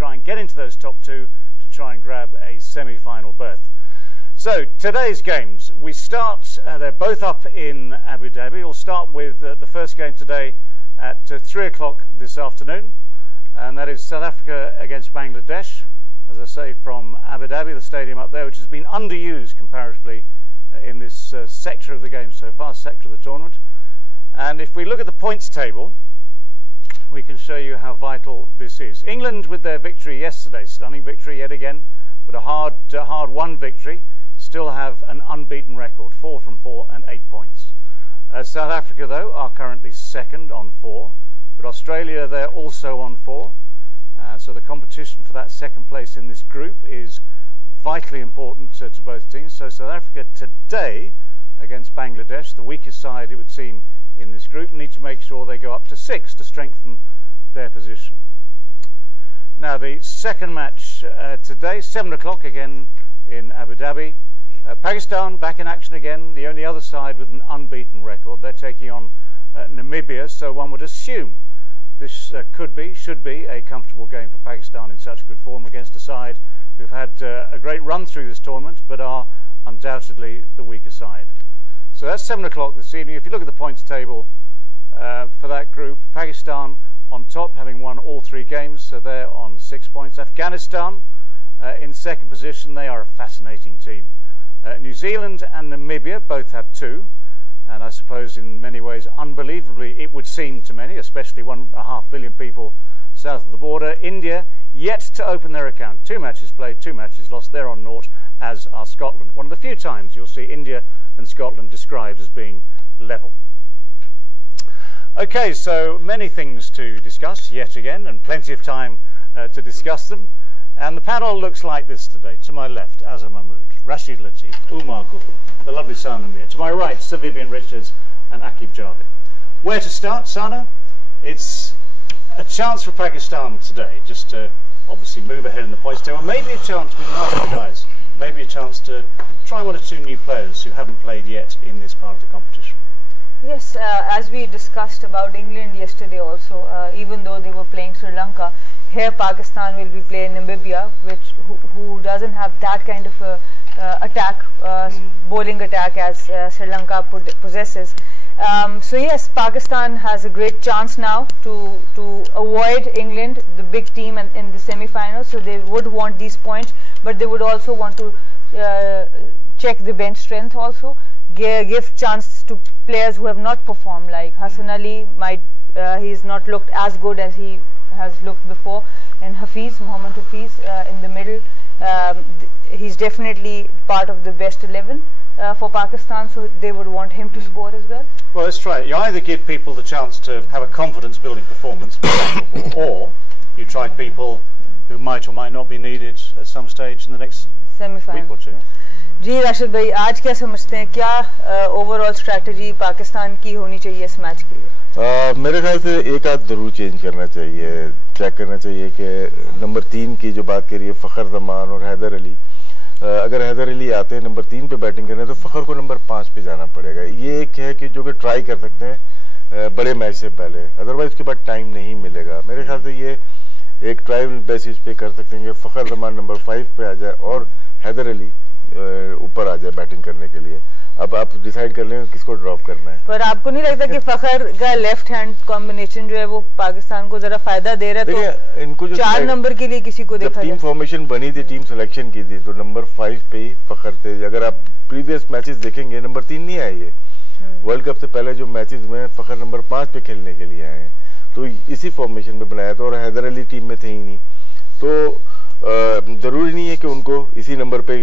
try and get into those top two to try and grab a semi-final berth. So today's games, we start, they're both up in Abu Dhabi. We'll start with the first game today at 3 o'clock this afternoon, and that is South Africa against Bangladesh, as I say, from Abu Dhabi, the stadium up there, which has been underused comparatively in this sector of the game so far, sector of the tournament. And if we look at the points table, we can show you how vital this is. England, with their victory yesterday, stunning victory yet again, but a hard-won victory, still have an unbeaten record, 4 from 4 and 8 points. South Africa, though, are currently second on 4, but Australia, they're also on 4. So the competition for that second place in this group is vitally important to both teams. So South Africa today against Bangladesh, the weakest side, it would seem, in this group, need to make sure they go up to 6 to strengthen their position. Now the second match today, 7 o'clock again in Abu Dhabi. Pakistan back in action again, the only other side with an unbeaten record. They're taking on Namibia, so one would assume this should be a comfortable game for Pakistan in such good form against a side who've had a great run through this tournament but are undoubtedly the weaker side. So that's 7 o'clock this evening. If you look at the points table for that group, Pakistan on top, having won all 3 games, so they're on 6 points. Afghanistan in second position, they are a fascinating team. New Zealand and Namibia both have 2, and I suppose in many ways, unbelievably, it would seem to many, especially 1.5 billion people south of the border. India yet to open their account. 2 matches played, 2 matches lost. They're on 0, as are Scotland. One of the few times you'll see India and Scotland described as being level. Okay, so many things to discuss yet again, and plenty of time to discuss them. And the panel looks like this today. To my left, Azhar Mahmood, Rashid Latif, Umar, the lovely Sana Mir. To my right, Sir Vivian Richards and Aaqib Javed. Where to start, Sana? It's a chance for Pakistan today, just to obviously move ahead in the points table. Maybe a chance, we can ask you guys, maybe a chance to try 1 or 2 new players who haven't played yet in this part of the competition. Yes, as we discussed about England yesterday also, even though they were playing Sri Lanka, here Pakistan will be playing Namibia, who doesn't have that kind of a attack, bowling attack as Sri Lanka possesses. So yes, Pakistan has a great chance now to avoid England, the big team, in the semi-finals. So they would want these points, but they would also want to check the bench strength also, give chance to players who have not performed, like Hassan Ali. He's not looked as good as he has looked before, and Mohammad Hafiz in the middle. He's definitely part of the best 11 for Pakistan, so they would want him to score as well. Well, let's try it. You either give people the chance to have a confidence-building performance, or you try people who might or might not be needed at some stage in the next week or 2. जी राशिद भाई, आज क्या समझते हैं, क्या overall strategy Pakistan की होनी चाहिए इस मैच के लिए? मेरे ख्याल से एक आध जरूर चेंज करना चाहिए, चेक करना चाहिए कि नंबर 3 की जो बात करिए फ़खर जमान और हैदर अली, अगर हैदर अली आते हैं नंबर 3 पे बैटिंग करने तो फ़खर को नंबर 5 पे जाना पड़ेगा। ये एक है कि जो कि ट्राई कर सकते हैं बड़े मैच से पहले, अदरवाइज उसके बाद टाइम नहीं मिलेगा। मेरे ख्याल से ये एक ट्रायल बेसिस पे कर सकते हैं कि फ़खर जमान नंबर 5 पे आ जाए और हैदर अली ऊपर आ जाए बैटिंग करने के लिए। अब आप डिसाइड कर लें किसको ड्रॉप करना है। पर आपको नहीं लगता कि फखर का लेफ्ट हैंड कॉम्बिनेशन जो है वो पाकिस्तान को जरा फायदा दे रहा है? तो इनको जो 4 नंबर के लिए किसी को देखा, टीम फॉर्मेशन बनी थी, टीम सिलेक्शन की थी, तो नंबर 5 पे ही फखर थे। अगर आप प्रीवियस मैचेस देखेंगे नंबर 3 नहीं आए, ये वर्ल्ड कप से पहले जो मैचेस में फखर नंबर 5 पे खेलने के लिए आए हैं, तो इसी फॉर्मेशन में बनाया था और हैदर अली टीम में थे ही नहीं। तो जरूरी नहीं है कि उनको इसी नंबर पे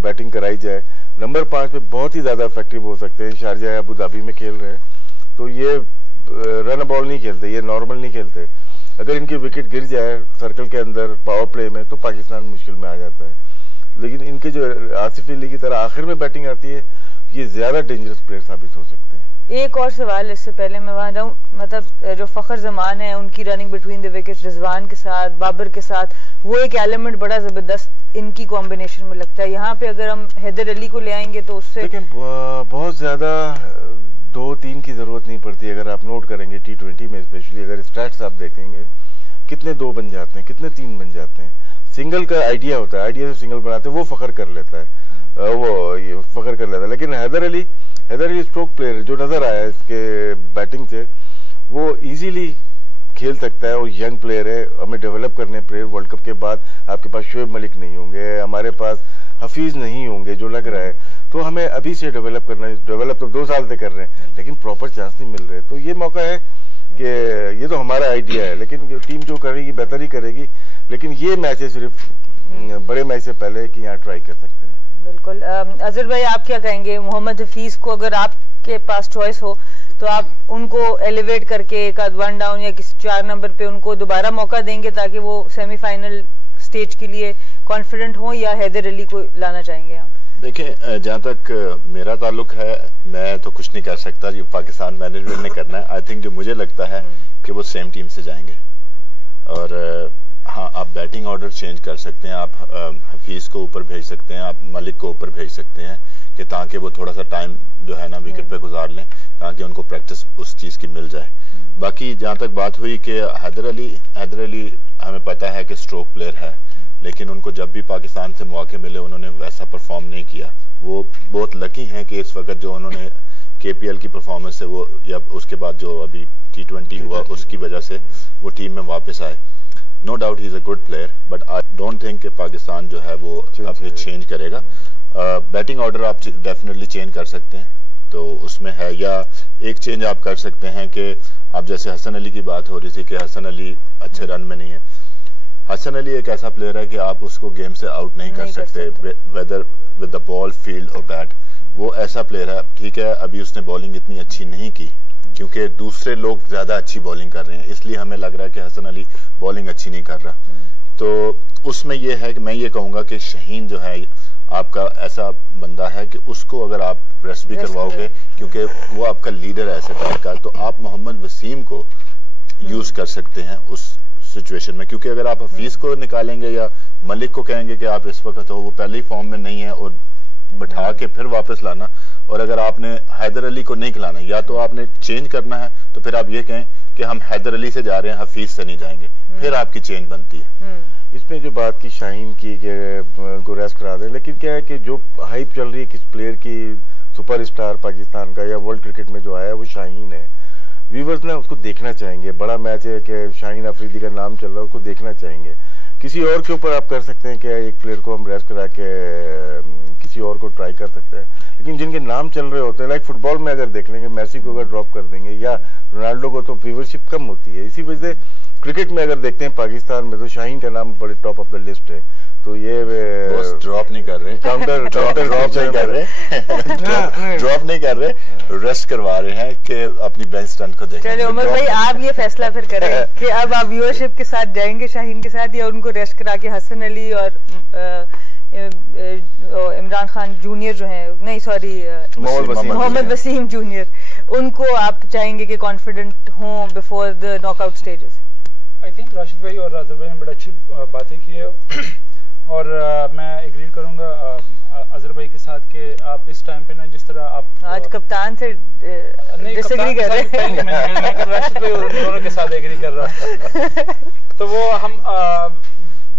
बैटिंग कराई जाए। नंबर 5 पे बहुत ही ज़्यादा इफेक्टिव हो सकते हैं। शारजा अबू धाबी में खेल रहे हैं तो ये रन बॉल नहीं खेलते, ये नॉर्मल नहीं खेलते। अगर इनकी विकेट गिर जाए सर्कल के अंदर पावर प्ले में तो पाकिस्तान मुश्किल में आ जाता है। लेकिन इनके जो आसिफ अली की तरह आखिर में बैटिंग आती है, ये ज़्यादा डेंजरस प्लेयर साबित हो सकते हैं। एक और सवाल इससे पहले मैं वहाँ जाऊँ, मतलब जो फ़खर ज़मान है उनकी running between the wickets Rizwan के साथ, बाबर के साथ, वो एक एलिमेंट बड़ा ज़बरदस्त इनकी कॉम्बिनेशन में लगता है। यहाँ पे अगर हम हैदर अली को ले आएंगे तो उससे लेकिन बहुत ज़्यादा 2-3 की ज़रूरत नहीं पड़ती। अगर आप नोट करेंगे T20 में स्पेशली, अगर स्टैट्स आप देखेंगे कितने 2 बन जाते हैं, कितने 3 बन जाते हैं। सिंगल का आइडिया होता है, आइडिया से सिंगल बनाते हैं, वो फखर कर लेता है, वो ये फखर कर लेता है। लेकिन हैदर अली स्ट्रोक प्लेयर जो नज़र आया इसके बैटिंग से, वो इजीली खेल सकता है और यंग प्लेयर है। हमें डेवलप करने प्लेयर, वर्ल्ड कप के बाद आपके पास शोएब मलिक नहीं होंगे, हमारे पास हफीज़ नहीं होंगे जो लग रहा है, तो हमें अभी से डेवलप करना है। डेवलप तो 2 साल से कर रहे हैं लेकिन प्रॉपर चांस नहीं मिल रहे। तो ये मौका है कि ये तो हमारा आइडिया है, लेकिन टीम जो करेगी बेहतर ही करेगी। लेकिन ये मैच है सिर्फ बड़े मैच से पहले कि यहाँ ट्राई कर सकते हैं। बिल्कुल। अजहर भाई, आप क्या कहेंगे? मोहम्मद हफीज़ को अगर आपके पास चॉइस हो तो आप उनको एलिवेट करके एक 1 डाउन या किसी 4 नंबर पे उनको दोबारा मौका देंगे ताकि वो सेमीफाइनल स्टेज के लिए कॉन्फिडेंट हो, या हैदर अली को लाना चाहेंगे आप? देखें, जहाँ तक मेरा ताल्लुक है, मैं तो कुछ नहीं कर सकता, ये पाकिस्तान मैनेजमेंट ने करना है। आई थिंक जो मुझे लगता है कि वो सेम टीम से जाएंगे। और हाँ, आप बैटिंग ऑर्डर चेंज कर सकते हैं, आप हफीज़ को ऊपर भेज सकते हैं, आप मलिक को ऊपर भेज सकते हैं कि ताकि वो थोड़ा सा टाइम जो है ना विकेट पे गुजार लें, ताकि उनको प्रैक्टिस उस चीज़ की मिल जाए। बाकी जहाँ तक बात हुई कि हैदर अली हमें पता है कि स्ट्रोक प्लेयर है, लेकिन उनको जब भी पाकिस्तान से मौके मिले उन्होंने वैसा परफॉर्म नहीं किया। वो बहुत लकी हैं कि इस वक्त जो उन्होंने KPL की परफॉर्मेंस है वो, या उसके बाद जो अभी T20 हुआ उसकी वजह से वो टीम में वापस आए। No doubt he is a good player, but I don't think कि पाकिस्तान जो है वो अपने चेंज करेगा। बैटिंग ऑर्डर आप डेफिनेटली चेंज कर सकते हैं, तो उसमें है। या एक चेंज आप कर सकते हैं कि आप जैसे हसन अली की बात हो रही थी कि हसन अली अच्छे रन में नहीं है। हसन अली एक ऐसा प्लेयर है कि आप उसको गेम से आउट नहीं कर सकते, whether with the ball, field और बैट। वो ऐसा प्लेयर है। ठीक है, अभी उसने बॉलिंग इतनी अच्छी नहीं की क्योंकि दूसरे लोग ज़्यादा अच्छी बॉलिंग कर रहे हैं, इसलिए हमें लग रहा है कि हसन अली बॉलिंग अच्छी नहीं कर रहा। तो उसमें यह है कि मैं ये कहूँगा कि शाहीन जो है आपका ऐसा बंदा है कि उसको अगर आप रेस्ट भी करवाओगे, क्योंकि वो आपका लीडर है ऐसे टाइप का, तो आप मोहम्मद वसीम को यूज़ कर सकते हैं उस सिचुएशन में। क्योंकि अगर आप हफीज़ को निकालेंगे या मलिक को कहेंगे कि आप इस वक्त हो, वो पहले ही फॉर्म में नहीं है, और बैठा के फिर वापस लाना, और अगर आपने हैदर अली को नहीं खिलाना, या तो आपने चेंज करना है तो फिर आप ये कहें कि हम हैदर अली से जा रहे हैं, हफीज़ से नहीं जाएंगे, फिर आपकी चेंज बनती है। इसमें जो बात की शाहीन की को रेस्ट करा दें, लेकिन क्या है कि जो हाइप चल रही है किस प्लेयर की, सुपरस्टार पाकिस्तान का या वर्ल्ड क्रिकेट में जो आया है वो शाहीन है। व्यूवर्स ने उसको देखना चाहेंगे। बड़ा मैच है कि शाहीन अफरीदी का नाम चल रहा है, उसको देखना चाहेंगे। किसी और के ऊपर आप कर सकते हैं कि एक प्लेयर को हम रेस्ट करा के किसी और को ट्राई कर सकते हैं, लेकिन जिनके नाम चल रहे होते हैं, लाइक फुटबॉल में अगर देख लेंगे, मेसी को अगर ड्रॉप कर देंगे या रोनाल्डो को, तो व्यूवरशिप कम होती है। इसी वजह से क्रिकेट में अगर देखते हैं पाकिस्तान में, तो शाहीन का नाम बड़े टॉप ऑफ द लिस्ट है। तो ये ड्रॉप नहीं कर रहे, काउंटर ड्रॉप नहीं कर रहे, ड्रॉप नहीं कर रहे, रेस्ट करवा रहे हैं कि अपनी बेंच स्ट्रेंथ को देखें। चलिए उमर भाई, आप ये फैसला फिर करें कि अब आप व्यूअरशिप के साथ जाएंगे शाहीन के साथ, या उनको रेस्ट करा के हसन अली और इमरान खान जूनियर जो हैं, नहीं सॉरी मोहम्मद वसीम जूनियर, उनको आप चाहेंगे कि कॉन्फिडेंट हों before the knockout stages? I think Rashid भाई और अजहर भाई ने बड़ी अच्छी बातें की है, और मैं एग्री करूंगा अजहर भाई के साथ कि आप इस टाइम पे ना, जिस तरह आप आज कप्तान से डिसएग्री कर रहे हैं, मैं राशिद भाई और दोनों के साथ एग्री कर रहा हूं। तो वो हम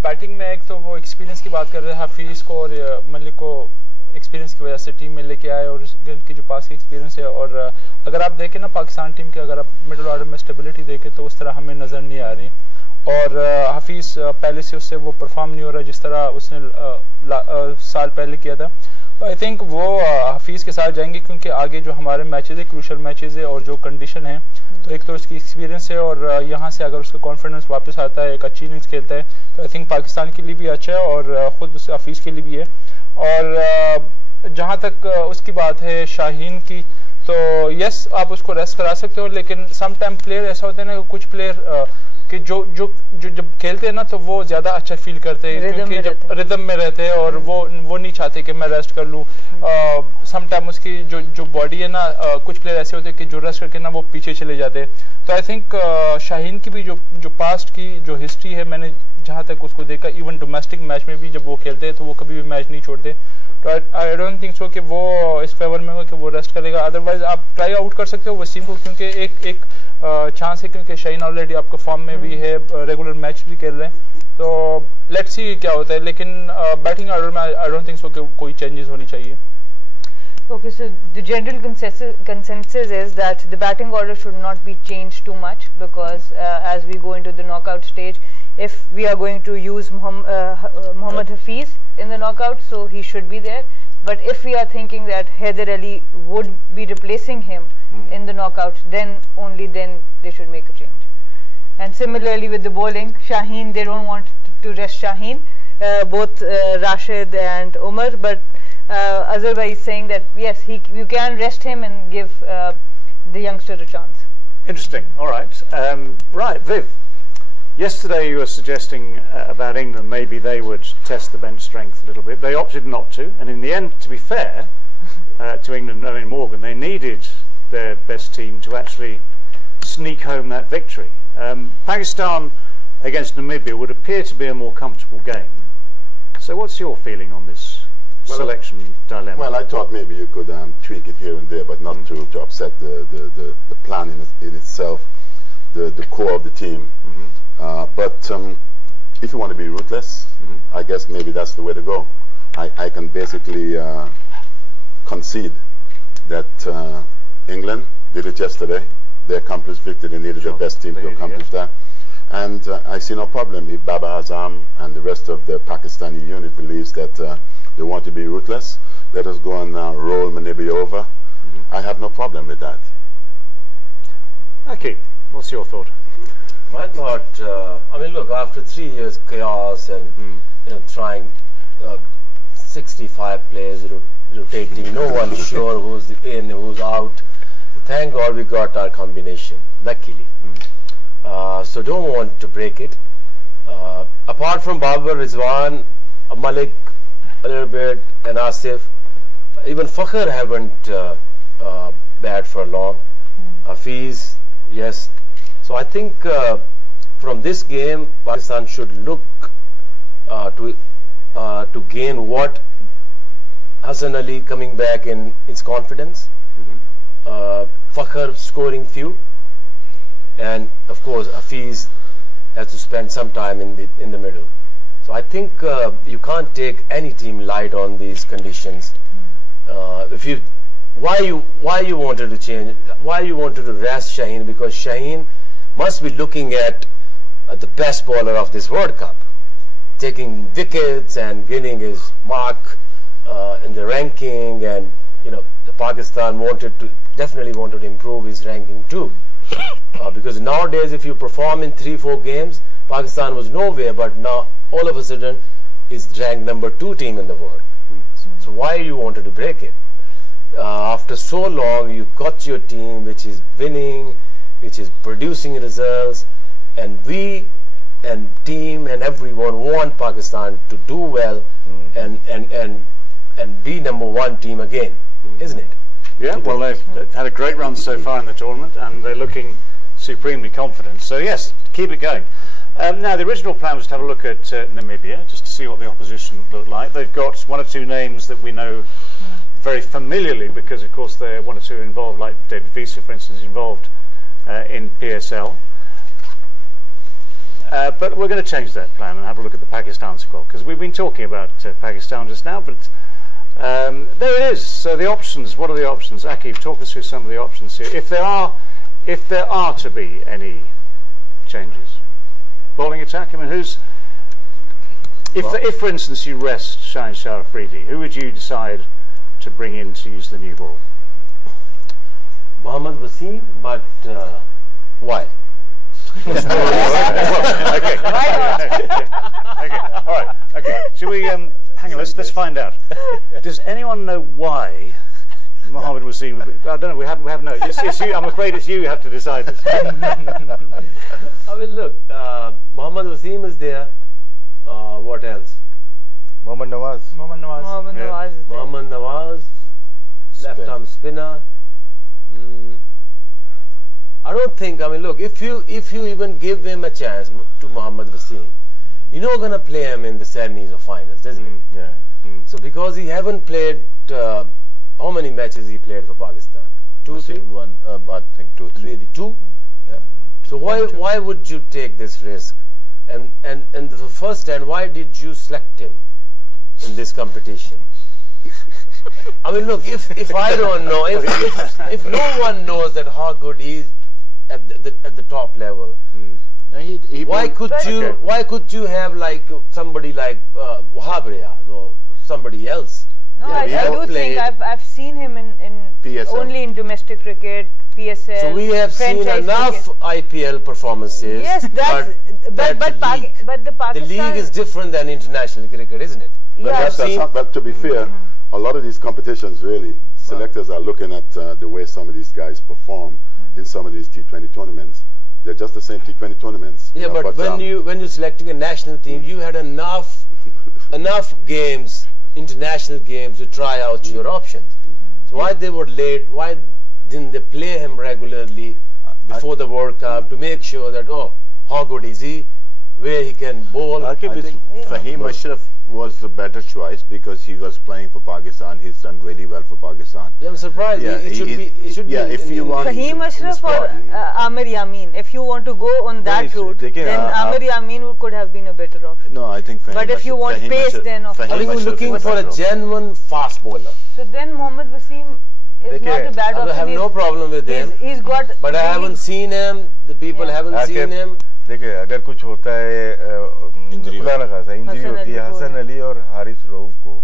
बैटिंग में एक तो वो एक्सपीरियंस की बात कर रहे हैं, हफीज़ को और मलिक को एक्सपीरियंस की वजह से टीम में लेके आए, और उनकी जो पास की एक्सपीरियंस है। और अगर आप देखें ना पाकिस्तान टीम के, अगर आप मिडिल ऑर्डर में स्टेबिलिटी देखें तो उस तरह हमें नज़र नहीं आ रही, और हफीज़ पहले से उससे वो परफॉर्म नहीं हो रहा जिस तरह उसने साल पहले किया था। तो आई थिंक वो हफीज़ के साथ जाएंगे, क्योंकि आगे जो हमारे मैचेज़ है, क्रूशल मैचेज़ है, और जो कंडीशन है, तो एक तो उसकी एक्सपीरियंस है, और यहाँ से अगर उसका कॉन्फिडेंस वापस आता है, एक अच्छी इनिंग्स खेलता है, तो आई थिंक पाकिस्तान के लिए भी अच्छा है और ख़ुद उस हफीज़ के लिए भी है। और जहाँ तक उसकी बात है शाहीन की, तो यस आप उसको रेस्ट करा सकते हो, लेकिन सम टाइम प्लेयर ऐसा होता है ना, कुछ प्लेयर कि जो जब खेलते हैं ना तो वो ज़्यादा अच्छा फील करते हैं, क्योंकि जब रिदम में रहते हैं, और वो नहीं चाहते कि मैं रेस्ट कर लूँ। सम टाइम उसकी जो बॉडी है ना, कुछ प्लेयर ऐसे होते हैं कि जो रेस्ट करके ना वो पीछे चले जाते हैं। तो आई थिंक शाहीन की भी जो पास्ट की जो हिस्ट्री है, मैंने जहाँ तक उसको देखा, इवन डोमेस्टिक मैच में भी जब वो खेलते हैं तो वो कभी भी मैच नहीं छोड़ते। तो आई डोंट थिंक सो कि वो इस फेवर में हो कि वो रेस्ट करेगा। अदरवाइज आप ट्राई आउट कर सकते हो वसीम को, क्योंकि एक चांस है, क्योंकि शाहीन ऑलरेडी आपको फॉर्म में में भी है, रेगुलर मैच भी खेल रहे हैं, तो लेट्स सी क्या होता है, लेकिन बैटिंग ऑर्डर में आई डोंट थिंक सो कि कोई चेंजेस होनी चाहिए. Okay, so the general consensus is that the batting order should not be changed too much, because as we go into the knockout stage, if we are going to use Mohammad Hafiz in the knockout, so he should be there. But if we are thinking that Haider Ali would be replacing him in the knockout, then only then they should make a change. And similarly with the bowling, Shaheen, they don't want to rest Shaheen, both Rashid and Umar, but Azhar is saying that yes, you can rest him and give the youngster a chance. Interesting. All right. Right, Viv. Yesterday you were suggesting about England, maybe they would test the bench strength a little bit. They opted not to, and in the end, to be fair to England, I mean Morgan, they needed their best team to actually sneak home that victory. Pakistan against Namibia would appear to be a more comfortable game. So what's your feeling on this selection dilemma? Well, I thought maybe you could tweak it here and there, but not to upset the plan in itself, the core of the team. But if you want to be ruthless, I guess maybe that's the way to go. I can basically concede that England did it yesterday. They accomplished victory. They needed the best team to accomplish that. And I see no problem if Baba Azam and the rest of the Pakistani unit believes that they want to be ruthless. Let us go and roll Namibia over. I have no problem with that. Aaqib, what's your thought? My thought, I mean, look, after 3 years chaos and trying 65 players rotating, no one's sure who's in, who's out. Thank God we got our combination, luckily. So don't want to break it. Apart from Babar, Rizwan, Malik, a little bit, and Asif, even Fakhr haven't batted for long. Hafiz, yes. So I think from this game, Pakistan should look to gain what Hassan Ali coming back in its confidence. Fakhr scoring few, and of course Hafiz has to spend some time in the middle. So I think you can't take any team light on these conditions. Why you wanted to change? Why you wanted to rest Shaheen? Because Shaheen must be looking at the best bowler of this World Cup, taking wickets and getting his mark in the ranking, and the Pakistan definitely wanted to improve his ranking too. Because nowadays, if you perform in 3-4 games, Pakistan was nowhere, but now all of a sudden is ranked number 2 team in the world. So why you wanted to break it? After so long, you got your team which is winning, which is producing results, and we and team and everyone want Pakistan to do well and be number 1 team again, isn't it? Yeah, well, they've had a great run so far in the tournament, and they're looking supremely confident. So yes, keep it going. Now, the original plan was to have a look at Namibia, just to see what the opposition looked like. They've got 1 or 2 names that we know very familiarly, because of course there are 1 or 2 involved, like David Visa, for instance, involved in PSL. But we're going to change that plan and have a look at the Pakistan squad, because we've been talking about Pakistan just now, but there it is. So the options, what are the options? Aaqib, talk us through some of the options here. If there are to be any changes. Bowling attack, I mean, if for instance you rest Shaheen Shah Afridi, who would you decide to bring in to use the new ball? Mohammad Wasim, but why? Okay. Okay. All right. Okay. Should we hang on? Let's find out. Does anyone know why Mohammad Wasim? I don't know. We have no. It's you. I'm afraid it's you who have to decide this. I mean, look. Mohammad Wasim is there. What else? Mohammad Nawaz. Mohammad Nawaz. Mohammad Nawaz is there. Mohammad Nawaz, left arm spinner. I don't think. I mean, look. If you even give him a chance to Mohammad Wasim, you're not gonna play him in the semis or finals, isn't it? Yeah. So because he haven't played, how many matches he played for Pakistan? 2, 3, 1. I think 2, 3. Maybe 2. Yeah. So why would you take this risk? And the first time, why did you select him in this competition? I mean, look, if I don't know, if no one knows that how good he is at the top level, why could you have like somebody like Wahab Riyad or somebody else? No, I do think I've seen him in only in domestic cricket, PSL. So we have seen enough IPL performances. Yes, but the Pakistan, the league is different than international cricket, isn't it? But to be fair, a lot of these competitions really, selectors are looking at the way some of these guys perform in some of these T20 tournaments. They're just the same T20 tournaments. Yeah, but when you're selecting a national team, you had enough games, international games, to try out your options. So why they were late? Why didn't they play him regularly before the World Cup to make sure that, oh, how good is he, where he can bowl? I think Fahim Ashraf was the better choice because he was playing for Pakistan. He's done really well for Pakistan. Yeah, I'm surprised. Yeah, it should be. If you want Fahim Ashraf or Amir Yamin, if you want to go on that route, then Amir Yamin could have been a better option. No, I think Fahim But if you want pace, then of course. I think we're looking for a genuine fast bowler. So then Mohammad Wasim is not a bad option. I have no problem with him. He's got. But I haven't seen him. The people haven't seen him. देखिए अगर कुछ होता है खुदा न खासा injury होती है हसन अली और हारिस रऊफ को,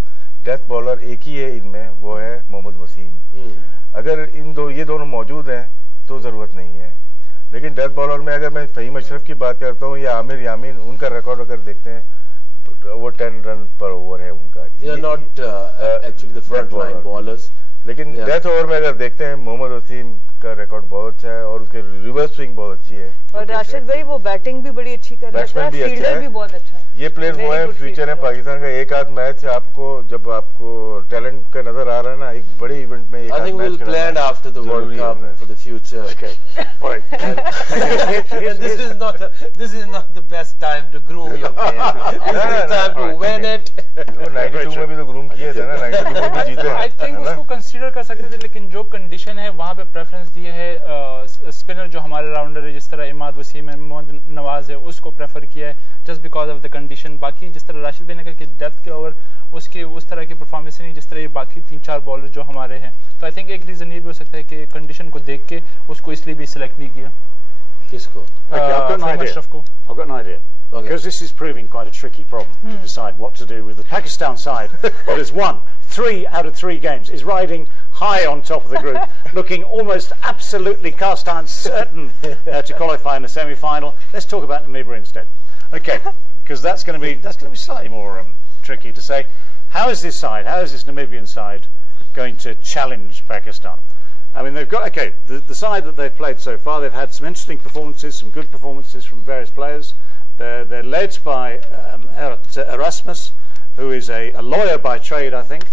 डेथ बॉलर एक ही है इनमें, वो है मोहम्मद वसीम। अगर ये दोनों मौजूद हैं तो ज़रूरत नहीं है, लेकिन डेथ बॉलर में अगर मैं फ़हीम अशरफ की बात करता हूँ या आमिर यामीन, उनका रिकॉर्ड अगर देखते हैं वो 10 रन पर ओवर है उनका। They are not actually the front line bowlers. लेकिन डेथ ओवर में अगर देखते हैं मोहम्मद वसीम का रिकॉर्ड बहुत अच्छा है और उसके रिवर्स स्विंग बहुत अच्छी है। और राशिद भाई वो बैटिंग भी बड़ी अच्छी कर रहा है, फील्डर भी बहुत अच्छा है। ये प्लेयर वो है फ्यूचर है पाकिस्तान का। एक आध मैच आपको जब आपको टैलेंट का नजर आ रहा है ना, एक बड़े इवेंट में I think we'll plan after the World Cup for the future. Okay. All right. And this is not the best time to groom your player. This is the time to win it. 92 में भी तो groom किए थे ना, 92 में भी जीते। I think उसको कंसीडर कर सकते थे, लेकिन जो कंडीशन है वहाँ पे प्रेफरेंस दिए है स्पिनर जो हमारे राउंडर है, जिस तरह इमाद वसीम है, मोहम्मद नवाज है, उसको प्रेफर किया है just because of the condition. बाकी जिस तरह राशिद भाई ने कहा कि डेप्थ के ओवर उसके उस तरह की परफॉर्मेंस नहीं जिस तरह ये बाकी 3-4 बॉलर जो हमारे हैं, तो आई थिंक एक रीज़न ये भी हो सकता है कि कंडीशन को देख के उसको इसलिए भी सिलेक्ट नहीं किया। किसको? I've got an idea. Because this is proving quite a tricky problem to decide what to do with the Pakistan side that has won 3 out of 3 games, is riding high on top of the group, looking almost absolutely cast iron certain to qualify in the semi-final. Let's talk about Namibia instead. Okay, because that's going to be slightly more tricky to say. How is this Namibian side going to challenge Pakistan? I mean, they've got, okay, the side that they've played so far, they've had some interesting performances, some good performances from various players. They're led by Erasmus, who is a lawyer by trade, I think.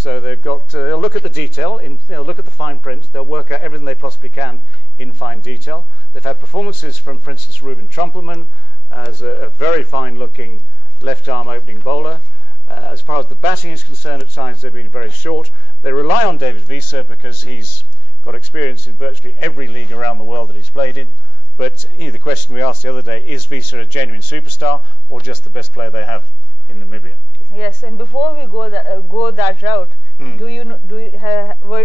So they've got, they'll look at the detail, look at the fine print, they'll work out everything they possibly can in fine detail. They've had performances from, for instance, Ruben Trumpelman as a very fine-looking left-arm opening bowler. As far as the batting is concerned, at times they've been very short. They rely on David Visa because he's got experience in virtually every league around the world that he's played in. But the question we asked the other day, is Visa a genuine superstar or just the best player they have in Namibia? Yes, and before we go that route,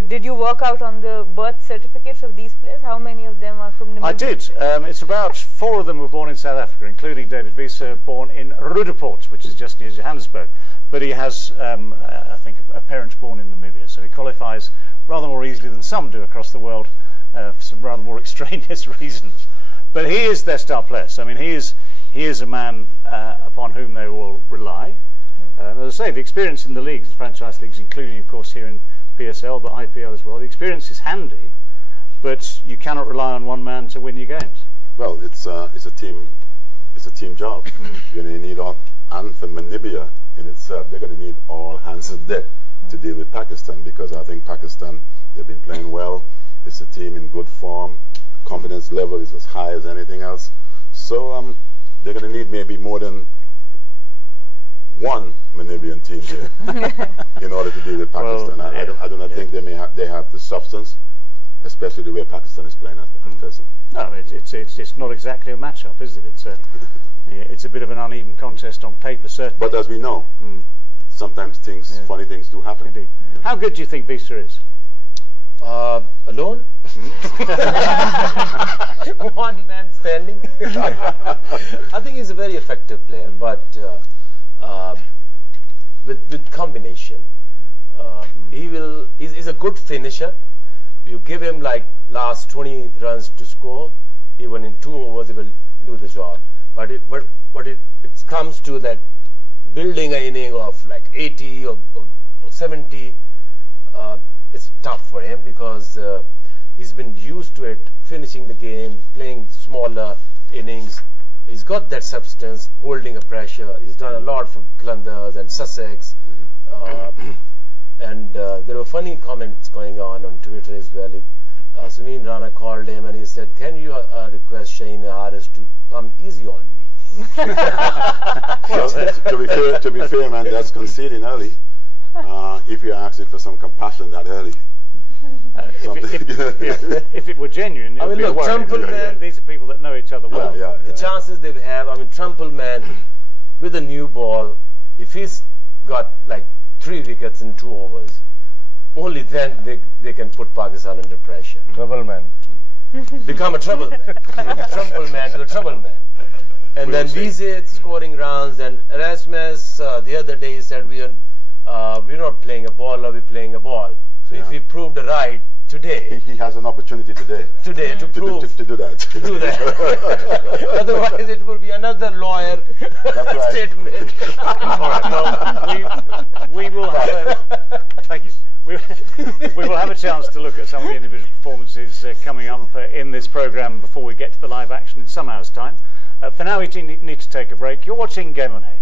did you work out on the birth certificates of these players? How many of them are from Namibia? I did. It's about 4 of them were born in South Africa, including David Visa, born in Rudaport, which is just near Johannesburg. But he has, I think, a parent born in Namibia, so he qualifies rather more easily than some do across the world for some rather more extraneous reasons. But he is their star player. So I mean, he is a man upon whom they will rely. As I say, the experience in the leagues, the franchise leagues, including of course here in PSL, but IPL as well, the experience is handy, but you cannot rely on one man to win your games. Well, it's a team job. You're going to need all, and for Namibia in itself, they're going to need all hands on deck to deal with Pakistan, because I think Pakistan, they've been playing well. It's a team in good form. Confidence level is as high as anything else. So they're going to need maybe more than one Namibian team here in order to deal with Pakistan. Well, I do not think they have the substance especially the way Pakistan is playing at present. No, it's not exactly a match-up, is it? It's a bit of an uneven contest on paper, certainly. But as we know, sometimes funny things do happen. Indeed. Yeah. How good do you think Visa is? Alone? One man standing. I think he's a very effective player, but with combination, he's a good finisher. You give him like last 20 runs to score, even in 2 overs, he will do the job. But it comes to that building an inning of like 80 or 70. It's tough for him because he's been used to it, finishing the game, playing smaller innings. He's got that substance, holding a pressure. He's done a lot for Qalandars and Sussex. And there were funny comments going on Twitter as well. Sumin Rana called him and he said, "Can you request Shaheen Haris to come easy on me?" Well, to be fair, man, that's conceding early. If you're asking for some compassion that early. If it were genuine, I mean, look, Trumple man. These are people that know each other well. The chances they have, I mean, Trumple man with a new ball, if he's got like 3 wickets in 2 overs, only then they can put Pakistan under pressure. Trouble man. Become a trouble man. Trumple man to the trouble man. And then Vizit scoring runs, and Erasmus the other day said we're not playing a ball, we're playing a ball. So if he proved right today, he has an opportunity today to prove to do that. To do that. Otherwise, it would be another lawyer statement. All right. Well, we will have thank you. We will have a chance to look at some of the individual performances coming up in this programme before we get to the live action in some hours' time. For now, we need to take a break. You're watching Game on Hay.